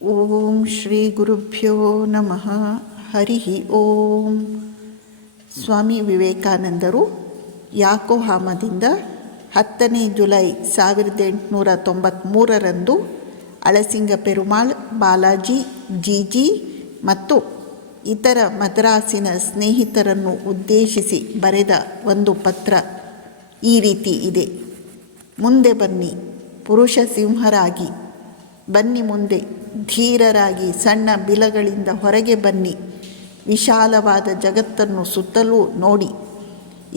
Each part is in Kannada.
ಓಂ ಶ್ರೀ ಗುರುಭ್ಯೋ ನಮಃ. ಹರಿ ಓಂ. ಸ್ವಾಮಿ ವಿವೇಕಾನಂದರು ಯಾಕೋಹಾಮದಿಂದ 10ನೇ ಜುಲೈ 1893 ಅಳಸಿಂಗ ಪೆರುಮಾಳ್, ಬಾಲಾಜಿ, ಜೀಜಿ ಮತ್ತು ಇತರ ಮದ್ರಾಸಿನ ಸ್ನೇಹಿತರನ್ನು ಉದ್ದೇಶಿಸಿ ಬರೆದ ಒಂದು ಪತ್ರ ಈ ರೀತಿ ಇದೆ. ಮುಂದೆ ಬನ್ನಿ, ಪುರುಷ ಸಿಂಹರಾಗಿ ಬನ್ನಿ, ಮುಂದೆ ಧೀರರಾಗಿ ಸಣ್ಣ ಬಿಲಗಳಿಂದ ಹೊರಗೆ ಬನ್ನಿ. ವಿಶಾಲವಾದ ಜಗತ್ತನ್ನು ಸುತ್ತಲೂ ನೋಡಿ.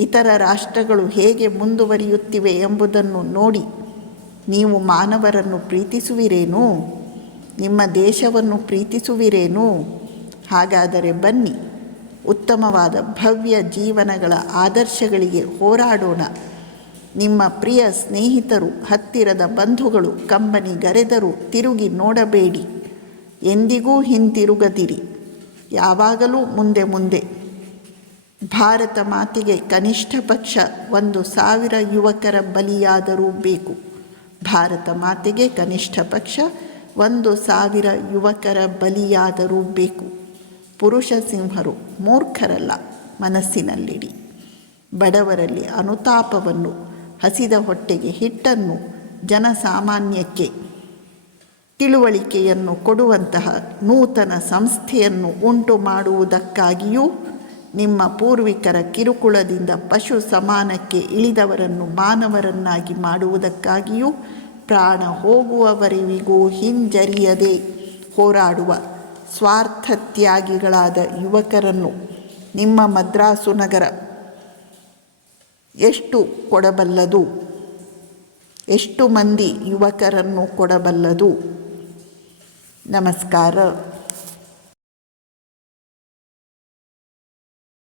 ಇತರ ರಾಷ್ಟ್ರಗಳು ಹೇಗೆ ಮುಂದುವರಿಯುತ್ತಿವೆ ಎಂಬುದನ್ನು ನೋಡಿ. ನೀವು ಮಾನವರನ್ನು ಪ್ರೀತಿಸುವಿರೇನೋ? ನಿಮ್ಮ ದೇಶವನ್ನು ಪ್ರೀತಿಸುವಿರೇನೋ? ಹಾಗಾದರೆ ಬನ್ನಿ, ಉತ್ತಮವಾದ ಭವ್ಯ ಜೀವನಗಳ ಆದರ್ಶಗಳಿಗೆ ಹೋರಾಡೋಣ. ನಿಮ್ಮ ಪ್ರಿಯ ಸ್ನೇಹಿತರು, ಹತ್ತಿರದ ಬಂಧುಗಳು ಕಂಬನಿಗರೆದರೂ ತಿರುಗಿ ನೋಡಬೇಡಿ. ಎಂದಿಗೂ ಹಿಂತಿರುಗದಿರಿ. ಯಾವಾಗಲೂ ಮುಂದೆ ಮುಂದೆ. ಭಾರತ ಮಾತೆಗೆ ಕನಿಷ್ಠ ಪಕ್ಷ 1,000 ಯುವಕರ ಬಲಿಯಾದರೂ ಬೇಕು. ಭಾರತ ಮಾತೆಗೆ ಕನಿಷ್ಠ ಪಕ್ಷ 1,000 ಯುವಕರ ಬಲಿಯಾದರೂ ಬೇಕು. ಪುರುಷ ಸಿಂಹರು ಮೂರ್ಖರಲ್ಲ, ಮನಸ್ಸಿನಲ್ಲಿಡಿ. ಬಡವರಲ್ಲಿ ಅನುತಾಪವನ್ನು, ಹಸಿದ ಹೊಟ್ಟೆಗೆ ಹಿಟ್ಟನ್ನು, ಜನಸಾಮಾನ್ಯಕ್ಕೆ ತಿಳುವಳಿಕೆಯನ್ನು ಕೊಡುವಂತಹ ನೂತನ ಸಂಸ್ಥೆಯನ್ನು ಉಂಟು ಮಾಡುವುದಕ್ಕಾಗಿಯೂ, ನಿಮ್ಮ ಪೂರ್ವಿಕರ ಕಿರುಕುಳದಿಂದ ಪಶು ಸಮಾನಕ್ಕೆ ಇಳಿದವರನ್ನು ಮಾನವರನ್ನಾಗಿ ಮಾಡುವುದಕ್ಕಾಗಿಯೂ ಪ್ರಾಣ ಹೋಗುವವರೆವಿಗೂ ಹಿಂಜರಿಯದೆ ಹೋರಾಡುವ ಸ್ವಾರ್ಥತ್ಯಾಗಿಗಳಾದ ಯುವಕರನ್ನು ನಿಮ್ಮ ಮದ್ರಾಸು ನಗರ ಎಷ್ಟು ಕೊಡಬಲ್ಲದು? ಎಷ್ಟು ಮಂದಿ ಯುವಕರನ್ನು ಕೊಡಬಲ್ಲದು? ನಮಸ್ಕಾರ.